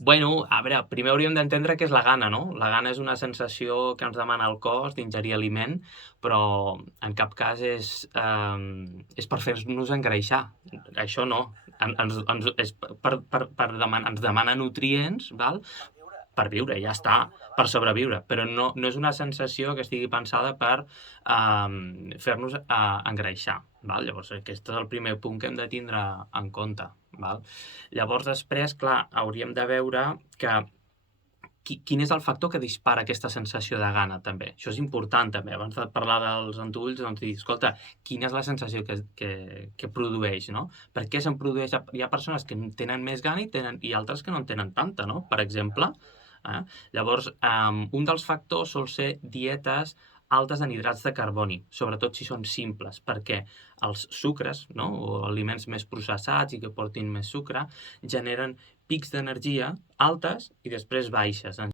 Bueno, a veure, primer hauríem d'entendre què és la gana, no? La gana és una sensació que ens demana el cos d'ingerir aliment, però en cap cas és per fer-nos engreixar. Això no. És ens demana nutrients, val? Per viure, ja està, per sobreviure, però no és una sensació que estigui pensada per fer-nos engreixar. Val? Llavors, aquest és el primer punt que hem de tindre en compte. Val? Llavors, després, clar, hauríem de veure quin és el factor que dispara aquesta sensació de gana, també. Això és important, també. Abans de parlar dels endolls, doncs dir, escolta, quina és la sensació que produeix, no? Per què se'n produeix? Hi ha persones que en tenen més gana i altres que no en tenen tanta, no? Per exemple, llavors, un dels factors sol ser dietes altes en hidrats de carboni, sobretot si són simples, perquè els sucres, no? O aliments més processats i que portin més sucre, generen pics d'energia altes i després baixes.